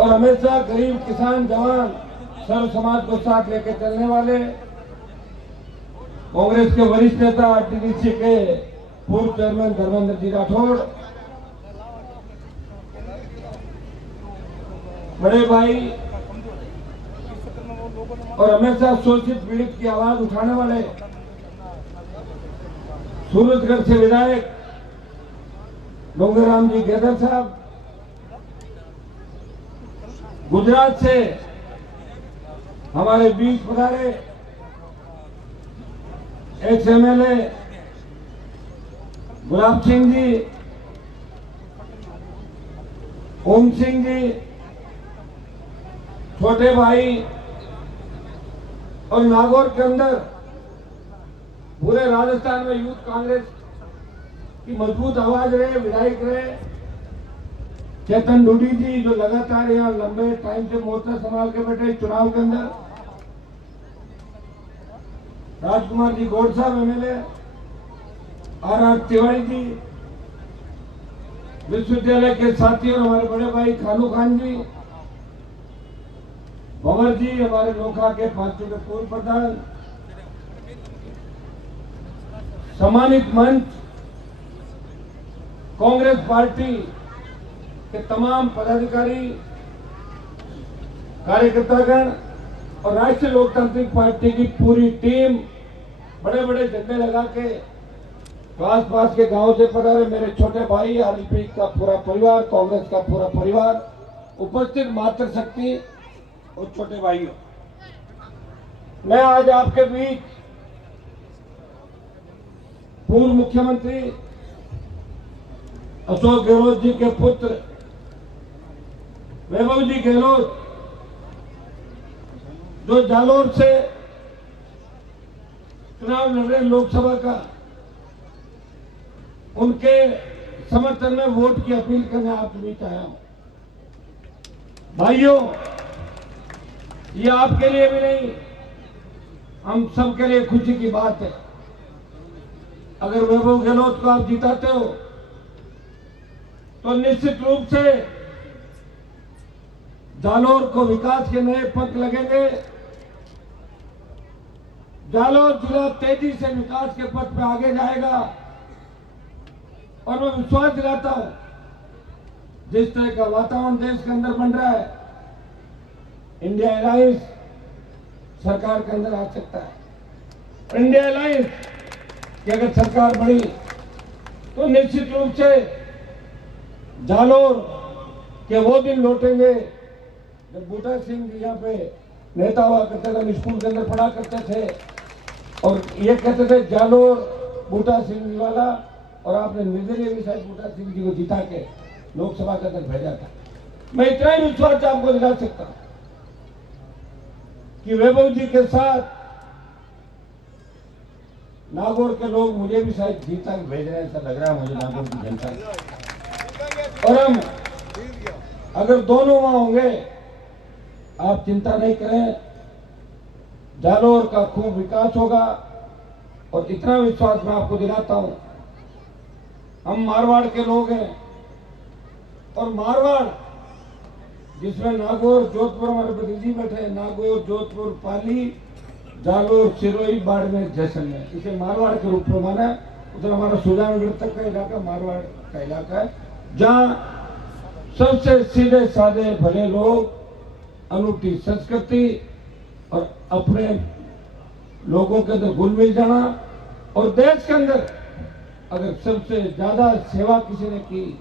और हमेशा गरीब, किसान, जवान, सर्व समाज को साथ लेकर चलने वाले कांग्रेस के वरिष्ठ नेता टीडीसी के पूर्व चेयरमैन धर्मेंद्र जी राठौड़, बड़े भाई और हमेशा शोषित पीड़ित की आवाज उठाने वाले सूरजगढ़ से विधायक डोंगरराम जी गेदर साहब, गुजरात से हमारे बीच पधारे एक्स एमएलए गुलाब सिंह जी, ओम सिंह जी, छोटे भाई, और नागौर के अंदर पूरे राजस्थान में यूथ कांग्रेस की मजबूत आवाज रहे, विधायक रहे चेतन डूडी जी, जो लगातार यहाँ लंबे टाइम से मोर्चा संभाल के बैठे चुनाव के अंदर, राजकुमार जी गौड़ साहब एमएलए, आर तिवारी जी, विश्वविद्यालय के साथी और हमारे बड़े भाई खानू खान जी, भंवर जी, हमारे लोखा के पांचों के पूर्व प्रधान, सम्मानित मंच, कांग्रेस पार्टी के तमाम पदाधिकारी, कार्यकर्तागण और राष्ट्रीय लोकतांत्रिक पार्टी की पूरी टीम, बड़े बड़े झंडे लगा के आस पास के गांव से पधारे मेरे छोटे भाई, आरएलपी का पूरा परिवार, कांग्रेस का पूरा परिवार, उपस्थित मातृशक्ति और छोटे भाइयों, मैं आज आपके बीच पूर्व मुख्यमंत्री अशोक गहलोत जी के पुत्र वैभव जी गहलोत, जो जालोर से चुनाव लड़ रहे लोकसभा का, उनके समर्थन में वोट की अपील करने आपके बीच आया हूं। भाइयों, ये आपके लिए भी नहीं, हम सबके लिए खुशी की बात है। अगर वैभव गहलोत को आप जिताते हो तो निश्चित रूप से जालोर को विकास के नए पंख लगेंगे। जालोर जिला तेजी से विकास के पथ पे आगे जाएगा और मैं विश्वास दिलाता हूं, जिस तरह का वातावरण देश के अंदर बन रहा है, इंडिया अलायंस सरकार के अंदर आ सकता है। इंडिया अलायंस की अगर सरकार बनी तो निश्चित रूप से जालोर के वो दिन लौटेंगे जब बूटा सिंह जी यहाँ पे नेता हुआ करते थे, स्कूल के अंदर पढ़ा करते थे और ये कहते थे जालोर बूटा सिंह जी वाला, और आपने निर्दलीय भी शायद बूटा सिंह जी को जिता के लोकसभा के अंदर भेजा था। मैं इतना ही विश्वास आपको दिला सकता हूं कि वैभव जी के साथ नागौर के लोग मुझे भी शायद जीता के भेज रहे हैं, ऐसा लग रहा है मुझे नागौर की जनता। और हम अगर दोनों वहां होंगे, आप चिंता नहीं करें, जालोर का खूब विकास होगा। और इतना विश्वास मैं आपको दिलाता हूं, हम मारवाड़ के लोग हैं और मारवाड़ जिसमें नागौर, जोधपुर, हमारे प्रतिनिधि बैठे हैं, नागौर, जोधपुर, पाली, जालोर, सिरोही, बाड़मेर, जैसलमेर, इसे मारवाड़ के रूप में माना है। उधर हमारा सुजानगढ़ तक का इलाका मारवाड़ का इलाका है, जहां सबसे सीधे साधे भले लोग, अनूठी संस्कृति और अपने लोगों के अंदर घुल मिल जाना। और देश के अंदर अगर सबसे ज्यादा सेवा किसी ने की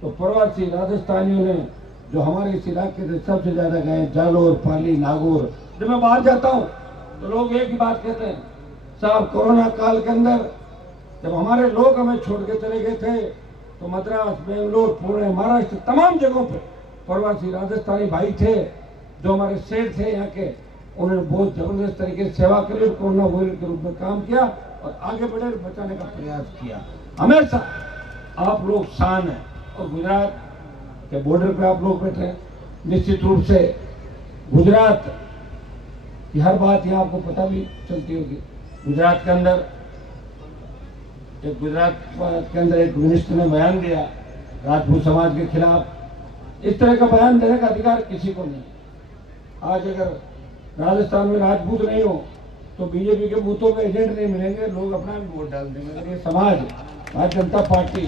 तो प्रवासी राजस्थानियों ने, जो हमारे इस इलाके से सबसे ज्यादा गए, जालोर, पाली, नागौर। जब मैं बाहर जाता हूं तो लोग एक ही बात कहते हैं, साहब कोरोना काल के अंदर जब हमारे लोग हमें छोड़ के चले गए थे तो मद्रास, बेंगलोर, पुणे, महाराष्ट्र, तमाम जगहों पे प्रवासी राजस्थानी भाई थे जो हमारे सेठ थे यहाँ के, उन्होंने बहुत जबरदस्त तरीके से सेवा करी, कोरोना वॉरियर के रूप में काम किया और आगे बढ़े, बचाने का प्रयास किया। हमेशा आप लोग शान है। और गुजरात के बॉर्डर पे आप लोग बैठे हैं, निश्चित रूप से गुजरात की हर बात यहाँ आपको पता भी चलती होगी। गुजरात के अंदर एक मिनिस्टर ने बयान दिया राजपूत समाज के खिलाफ, इस तरह का बयान देने का अधिकार किसी को नहीं। आज अगर राजस्थान में राजपूत नहीं हो तो बीजेपी के बूथों में एजेंट नहीं मिलेंगे, लोग अपना भी वोट डाल देंगे। ये समाज भारतीय जनता पार्टी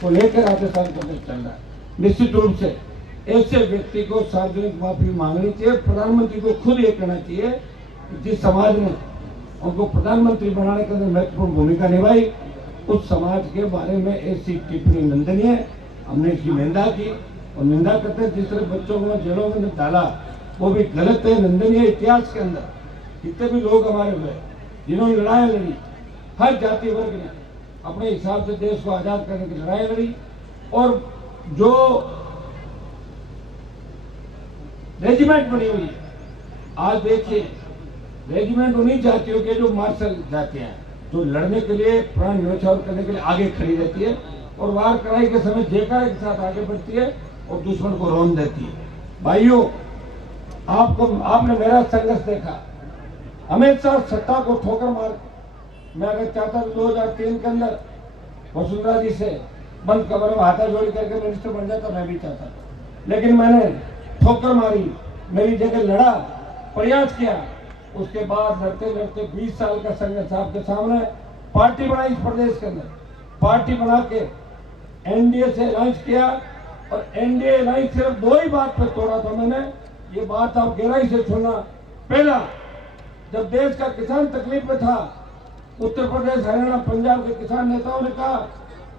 को लेकर राजस्थान को चल रहा है। निश्चित रूप से ऐसे व्यक्ति को सार्वजनिक माफी मांगनी चाहिए। प्रधानमंत्री को खुद ये कहना चाहिए कि जिस समाज ने उनको प्रधानमंत्री बनाने के अंदर महत्वपूर्ण भूमिका निभाई, उस समाज के बारे में ऐसी टिप्पणी निंदनीय है। हमने इसकी निंदा की और निंदा करते हैं। जिस तरह बच्चों को जेलों में डाला वो भी गलत है, निंदनीय। इतिहास के अंदर जितने भी लोग हमारे हुए जिन्होंने लड़ाई लड़ी, हर जाति वर्ग ने अपने हिसाब से देश को आजाद करने की लड़ाई लड़ी। और जो रेजिमेंट बनी हुई है, आज देखिए रेजिमेंट उन्हीं जातियों के जो मार्शल जातियां हैं, जो लड़ने के लिए प्राण न्यौछावर करने के लिए आगे खड़ी रहती है और वार कराई के समय जयकारे के साथ आगे बढ़ती है और दुश्मन को रौंद देती है। भाइयों, आपने मेरा संघर्ष देखा, हमेशा सत्ता को ठोकर मार। मैं अगर चाहता तो 2003 के अंदर वसुंधरा जी से बंद कमरे में हाथाजोड़ी करके मिनिस्टर बन जाता, मैं भी चाहता था, लेकिन मैंने ठोकर मारी, मेरी जगह लड़ा, प्रयास किया। उसके बाद लड़ते लड़ते 20 साल का संघर्ष आपके सामने। पार्टी बनाई इस प्रदेश के अंदर, पार्टी बना के एनडीए से अलायंस किया और एनडीए अलायंस सिर्फ दो ही बात पर तोड़ा था मैंने। ये बात आप गहराई से सुनना। पहला, जब देश का किसान तकलीफ में था, उत्तर प्रदेश, हरियाणा, पंजाब के किसान नेताओं ने कहा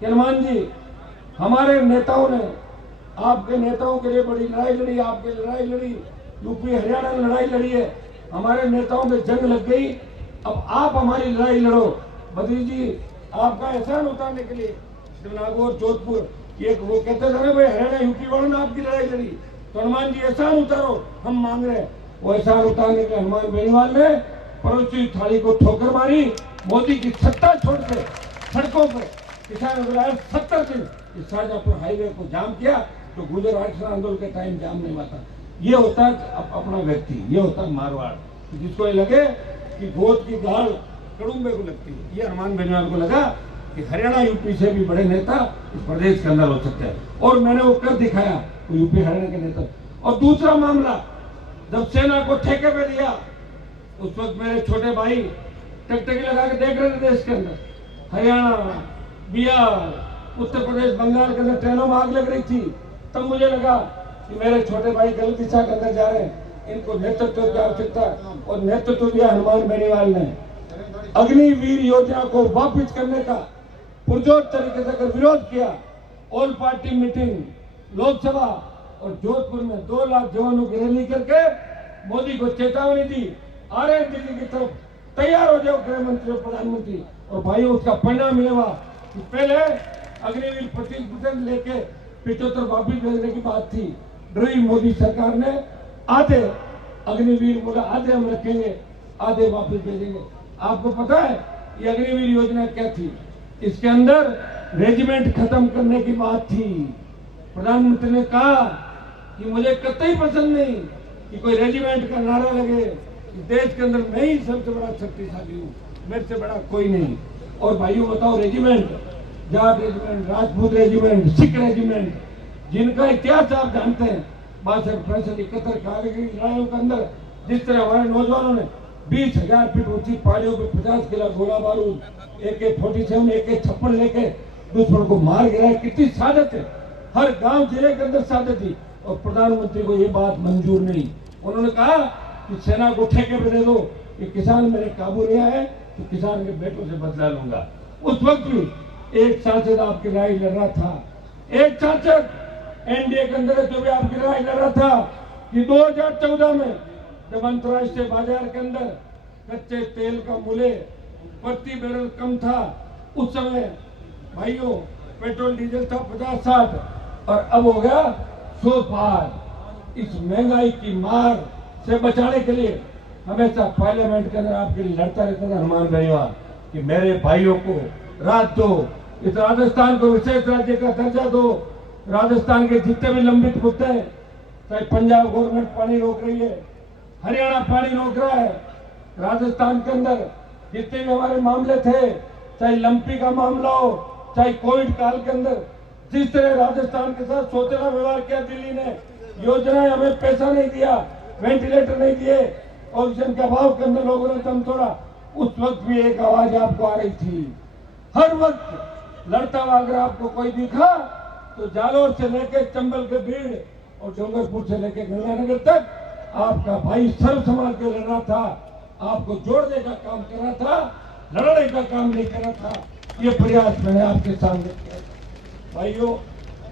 कि हनुमान जी, हमारे नेताओं ने आपके नेताओं के लिए बड़ी लड़ाई लड़ी, आपकी लड़ाई लड़ी, यूपी हरियाणा में लड़ाई लड़ी है, हमारे नेताओं में जंग लग गई, अब आप हमारी लड़ाई लड़ो। बद्री जी, आपका एहसान उतारने के लिए नागौर, जोधपुर, ये वो कहते थे ना भाई हरियाणा यूपी वालों ने आपकी लड़ाई लड़ी, तो हनुमान जी एहसान उतारो, हम मांग रहे हैं। वो एहसान उतारने के हनुमान बेनीवाल ने पड़ोसी थाली को ठोकर मारी। मोदी की सत्ता छोड़ के सड़कों पर किसान 70 दिन इस शाहजहांपुर हाईवे को जाम किया, तो गुजर आंदोलन के टाइम जाम नहीं हुआ था। ये होता है अपना व्यक्ति, ये होता है मारवाड़, जिसको ये लगे कि गोद की गाल कड़ुम्बे को लगती है। ये हनुमान बेनीवाल को लगा कि हरियाणा यूपी से भी बड़े नेता इस प्रदेश के अंदर हो सकते हैं, और मैंने वो कर दिखाया, वो यूपी हरियाणा के नेता। और दूसरा मामला, जब सेना को ठेके पे दिया, उस वक्त मेरे छोटे भाई टकटकी लगा के देख रहे थे देश के अंदर, हरियाणा, बिहार, उत्तर प्रदेश, बंगाल के अंदर ट्रेनों में आग लग रही थी। तब मुझे लगा कि मेरे छोटे भाई गलत दिशा के अंदर जा रहे हैं, इनको नेतृत्व की आवश्यकता, और नेतृत्व दिया हनुमान बेनीवाल ने। अग्निवीर योजना को वापस करने का पुरजोर तरीके से अगर विरोध किया, ऑल पार्टी मीटिंग लोकसभा और जोधपुर में 2 लाख जवानों की रैली करके मोदी को चेतावनी दी, आ रहे हैं दिल्ली की तरफ, तैयार हो जाओ गृह मंत्री और प्रधानमंत्री। और भाइयों, उसका परिणाम ये हुआ कि पहले अग्निवीर 25% लेके 75 वापिस भेजने की बात थी, डरी मोदी सरकार ने, आधे अग्निवीर बोला आधे हम रखेंगे, आधे वापिस भेजेंगे। आपको पता है ये अग्निवीर योजना क्या थी? इसके अंदर रेजिमेंट खत्म करने की बात थी। प्रधानमंत्री ने कहा कि मुझे कतई पसंद नहीं कि कोई रेजिमेंट का नारा लगे, देश के अंदर मैं ही सबसे बड़ा शक्तिशाली हूँ, मेरे से बड़ा कोई नहीं। और भाइयों बताओ, regiment, Jat regiment, Rajput regiment, Sikh regiment, जिनका इतिहास आप जानते हैं, 62-61 के आगे की लड़ाइयों के अंदर जिस तरह हमारे नौजवानों ने 20,000 फीट ऊंची पहाड़ियों पर 50 किलो गोला बारूद, AK-47, AK-56 लेके दुश्मन को मार गिराया, कितनी सादत है, हर गांव जिले के अंदर सादत थी। और प्रधानमंत्री को ये बात मंजूर नहीं, उन्होंने कहा कि सेना को ठेके पे दे दो, कि किसान मेरे काबू नहीं आए तो किसान के बेटों से बदला लूंगा। उस वक्त भी एक सांसद आपकी लड़ाई लड़ रहा था, एक सांसद एनडीए के अंदर जो भी आपकी लड़ाई लड़ रहा था कि 2014 में जब अंतर्राष्ट्रीय बाजार के अंदर कच्चे तेल का मूल्य प्रति बैरल कम था, उस समय भाइयों पेट्रोल डीजल था 50-60 और अब हो गया 100 पार। इस महंगाई की मार से बचाने के लिए हमेशा पार्लियामेंट के अंदर आपके लिए लड़ता रहता था हनुमान बेनीवाल कि मेरे भाइयों को राहत दो, इस राजस्थान को विशेष राज्य का दर्जा दो। राजस्थान के जितने भी लंबित मुद्दे हैं, चाहे पंजाब गवर्नमेंट पानी रोक रही है, हरियाणा पानी रोक रहा है, राजस्थान के अंदर जितने भी हमारे मामले थे, चाहे लंपी का मामला हो, चाहे कोविड काल के अंदर जिस तरह राजस्थान के साथ सोचना व्यवहार किया दिल्ली ने, योजनाएं हमें पैसा नहीं दिया, वेंटिलेटर नहीं दिए, ऑक्सीजन के अभाव के अंदर लोगों ने दम तोड़ा, उस वक्त भी एक आवाज आपको आ रही थी। हर वक्त लड़ता हुआ अगर आपको कोई दिखा तो जालोर से लेकर चंबल के भीड़ और डूंगरपुर से लेकर गंगानगर तक आपका भाई सर्व समाज के लड़ रहा था, आपको जोड़ने का काम कर रहा था, लड़ने का काम नहीं कर रहा था। ये प्रयास मैंने आपके सामने किया। भाइयों,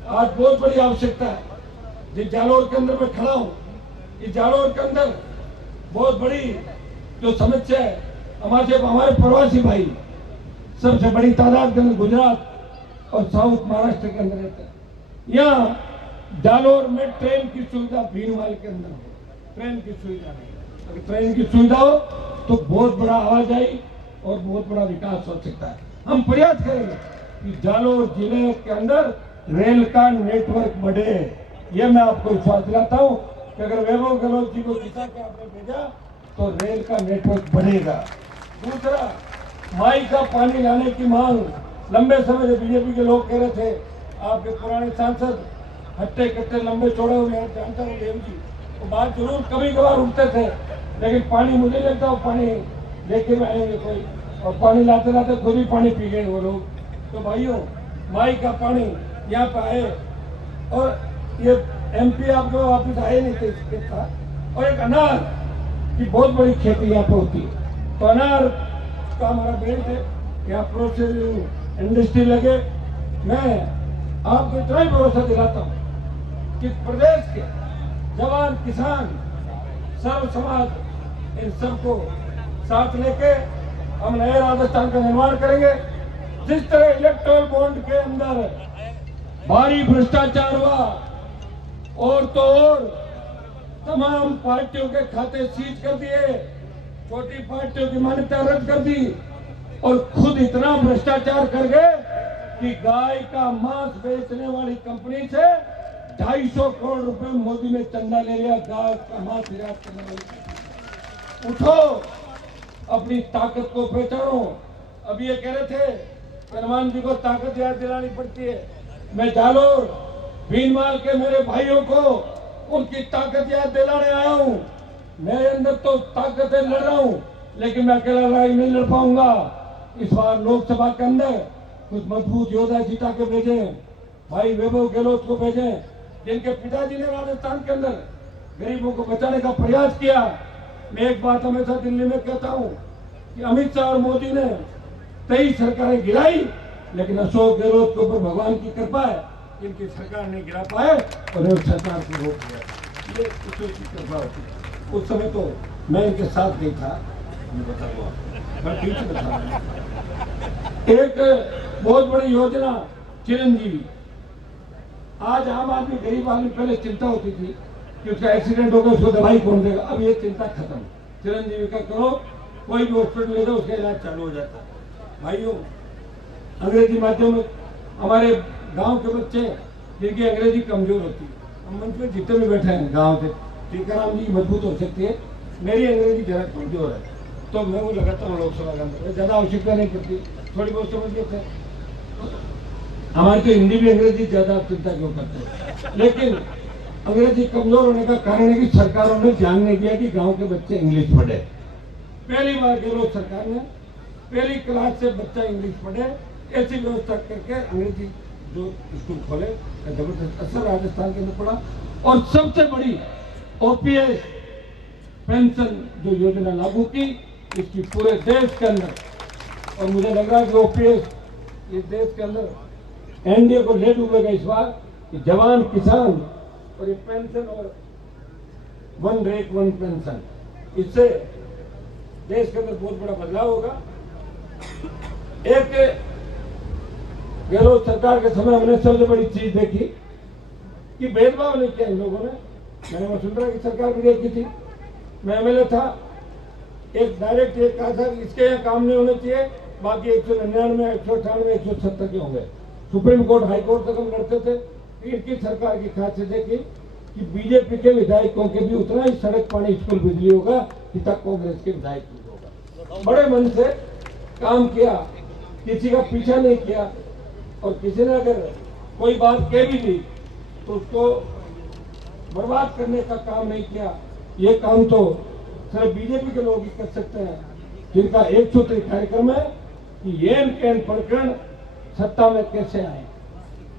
आज बहुत बड़ी आवश्यकता है। जिस जालोर के अंदर मैं खड़ा हूँ, इस जालोर के अंदर बहुत बड़ी जो समस्या है, हमारे प्रवासी भाई सबसे बड़ी तादाद के अंदर गुजरात और साउथ महाराष्ट्र के अंदर रहते हैं। यहाँ जालोर में ट्रेन की सुविधा भीनमाल के अंदर हो, ट्रेन की सुविधा नहीं। अगर ट्रेन की सुविधा हो तो बहुत बड़ा आवाजाही और बहुत बड़ा विकास हो सकता है। हम प्रयास करेंगे कि जालोर जिले के अंदर रेल का नेटवर्क बढ़े। ये मैं आपको विश्वास दिलाता हूँ कि अगर वैभव गहलोत जी को जिता के आपने भेजा तो रेल का नेटवर्क बढ़ेगा। दूसरा, माई का पानी लाने की मांग लंबे समय से बीजेपी के लोग कह रहे थे। आपके पुराने सांसद हट्टे कट्टे लंबे चौड़े हुए हैं, जानता हूँ देव जी, तो बात जरूर कभी कभार उठते थे, लेकिन पानी मुझे लगता है पानी लेके में आएंगे कोई, और पानी लाते लाते खुद ही पानी पी गए वो लोग। तो भाइयों, माई का पानी यहाँ पे आए, और ये एमपी आपके वापिस आए नहीं थे इसके साथ। और एक अनार की बहुत बड़ी खेती यहाँ पे होती है, तो अनार का हमारा बेल्ट है, यहाँ प्रोसेसिंग इंडस्ट्री लगे। मैं आपको इतना ही भरोसा दिलाता हूँ कि प्रदेश के जवान, किसान, सर्व समाज, इन सबको साथ लेके हम नए राजस्थान का निर्माण करेंगे। जिस तरह इलेक्टोरल बॉन्ड के अंदर भारी भ्रष्टाचार हुआ, और तो और तमाम पार्टियों के खाते सीज कर दिए, छोटी पार्टियों की मान्यता रद्द कर दी, और खुद इतना भ्रष्टाचार कर गए कि गाय का मांस बेचने वाली कंपनी से 250 करोड़ रुपए मोदी ने चंदा ले लिया। गाय का मांस निर्यात करने वाली, उठो, अपनी ताकत को पहचानो। अब ये कह रहे थे हनुमान जी को ताकत याद दिलानी पड़ती है। मैं जालोर भीनमाल के मेरे भाइयों को उनकी ताकत याद दिलाने आया हूँ। मेरे अंदर तो ताकत है, लड़ रहा हूँ, लेकिन मैं अकेला लड़ाई नहीं लड़ पाऊंगा। इस बार लोकसभा के अंदर कुछ मजबूत योद्धा जिता के भेजे, भाई वैभव गहलोत को भेजे, जिनके पिताजी ने राजस्थान के अंदर गरीबों को बचाने का प्रयास किया। मैं एक बात हमेशा दिल्ली में कहता हूँ कि अमित शाह और मोदी ने 23 सरकारें गिराई, लेकिन अशोक गहलोत के ऊपर भगवान की कृपा है, इनकी सरकार नहीं गिरा पाए और एक सरकार को रोक दिया। ये ईश्वर की कृपा होती है। उस समय तो मैं इनके साथ नहीं था, मैं बताऊंगा, मैं ठीक से बता। एक बहुत बड़ी योजना चिरंजीवी। आज आम आदमी, गरीब आदमी, पहले चिंता होती थी कि उसका एक्सीडेंट होगा, उसको दवाई कौन देगा। अब ये चिंता खत्म। चिरंजीवी का करो, कोई भी हॉस्पिटल ले जाओ, उसका इलाज चालू हो जाता है। भाइयों, अंग्रेजी माध्यम में हमारे गांव के बच्चे जिनकी अंग्रेजी कमजोर होती है, हम मंच में जितने भी बैठे हैं गांव से, टीकाराम जी मजबूत हो सकती है, मेरी अंग्रेजी जरा कमजोर है, तो मैं वो लगाता हूँ लोकसभा के अंदर। ज्यादा आवश्यकता नहीं पड़ती, थोड़ी बहुत समझ लेते हैं। हमारी तो हिंदी भी अंग्रेजी ज्यादा चिंता क्यों करते हैं, लेकिन अंग्रेजी कमजोर होने का कारण है कि सरकारों ने ध्यान नहीं दिया कि गांव के बच्चे इंग्लिश पढ़े। पहली बार गहलोत सरकार ने पहली क्लास से बच्चा इंग्लिश पढ़े, ऐसी व्यवस्था करके अंग्रेजी जो स्कूल खोले, जबरदस्त असर राजस्थान के अंदर पड़ा। और सबसे बड़ी ओपीएस पेंशन जो योजना लागू की, इसकी पूरे देश के अंदर, और मुझे लग रहा है कि ओपीएस ये देश के अंदर एनडीए को ले डूबेगा इस बार, कि जवान, किसान और ये पेंशन और वन रैंक वन पेंशन, इससे देश के अंदर बहुत बड़ा बदलाव होगा। एक गहलोत सरकार के समय हमने सबसे बड़ी चीज देखी कि भेदभाव नहीं किया इन लोगों ने। मैंने वसुंधरा की सरकार भी देखी थी, मैं एमएलए था, एक डायरेक्ट एक कहा था इसके यहाँ काम नहीं होने चाहिए, बाकी 199, 198, 170 के होंगे। सुप्रीम कोर्ट, हाई कोर्ट तक हम लड़ते थे। इनकी सरकार की खासियत देखी कि बीजेपी के विधायकों के भी उतना ही सड़क, पानी, स्कूल, बिजली होगा जितना कांग्रेस के विधायक भी होगा। बड़े मन से काम किया, किसी का पीछा नहीं किया, और किसी ने अगर कोई बात कह भी दी तो उसको बर्बाद करने का काम नहीं किया। ये काम तो सिर्फ बीजेपी के लोग ही कर सकते हैं, जिनका एक सूत्री कार्यक्रम है कि ये कैन पढ़कर सत्ता में कैसे आए।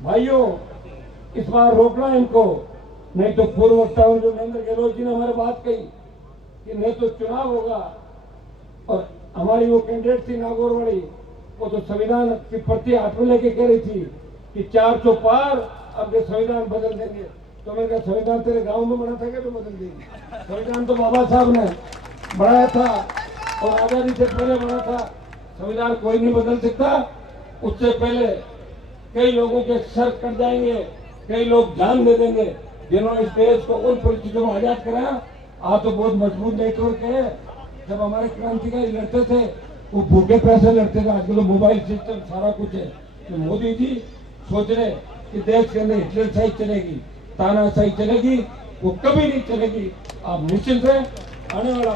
भाइयों, इस बार रोकना इनको, नहीं तो पूर्व वक्ता जो नरेंद्र गहलोत जी ने हमारे बात कही कि नहीं तो चुनाव होगा, और हमारी वो कैंडिडेट थी नागौरवाड़ी, वो तो संविधान की प्रति हाथ में लेके कह रही थी कि 400 पार अब ये संविधान बदल देंगे। तो मैंने कहा संविधान तेरे गांव में बना था क्या तो बदल देंगे? संविधान तो बाबा साहब ने बनाया था और आजादी से पहले बना था। संविधान कोई नहीं बदल सकता। उससे पहले कई लोगों के सर कट जाएंगे, कई लोग जान दे देंगे जिन्होंने इस देश को उन परिस्थितियों में आजाद कराया। आज तो बहुत मजबूत नेटवर्क है। जब हमारे क्रांतिकारी लड़ते थे वो भूखे पैसे लड़ते थे, आजकल तो मोबाइल सिस्टम सारा कुछ है। तो मोदी जी सोच रहे कि देश के अंदर हिटलर शाही चलेगी, तानाशाही चलेगी, वो कभी नहीं चलेगी। आप निश्चिंत हैं, आने वाला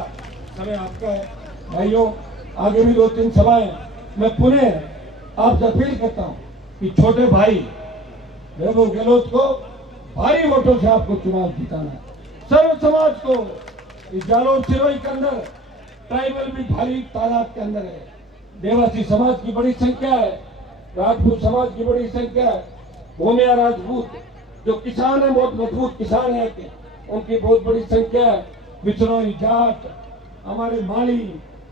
समय आपका है। भाइयों, आगे भी 2-3 सभाएं मैं पुनः आपसे अपील करता हूं कि छोटे भाई वैभव गहलोत को भारी वोटों से आपको चुनाव जिताना है। सर्व समाज को इस जालौर सिरोही के अंदर ट्राइबल भी भारी तादाद के अंदर है। देवासी समाज की बड़ी संख्या है, राजपूत समाज की बड़ी संख्या है, भूमिया राजपूत जो किसान है, बहुत मजबूत किसान है, उनकी बहुत बड़ी संख्या है। विचरोही जाट, हमारे माली,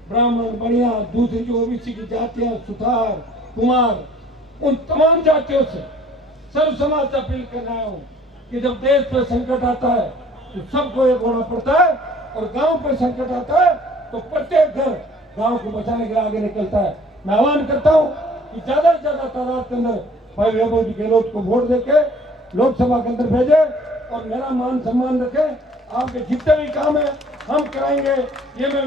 ब्राह्मण, बनिया, दूसरी जो ओबीसी की जातियां, सुथार, कुमार, उन तमाम जातियों से सर्व समाज से अपील करना है कि जब देश पे संकट आता है तो सबको एक होना पड़ता है, और गांव पे संकट आता है तो प्रत्येक घर गांव को बचाने के लिए आगे निकलता है। मैं आह्वान करता हूं कि ज्यादा से ज्यादा तादाद के अंदर भाई वैभव जी गहलोत को वोट देके लोकसभा के अंदर भेजे और मेरा मान सम्मान रखे। आपके जितने भी काम है हम कराएंगे, ये मैं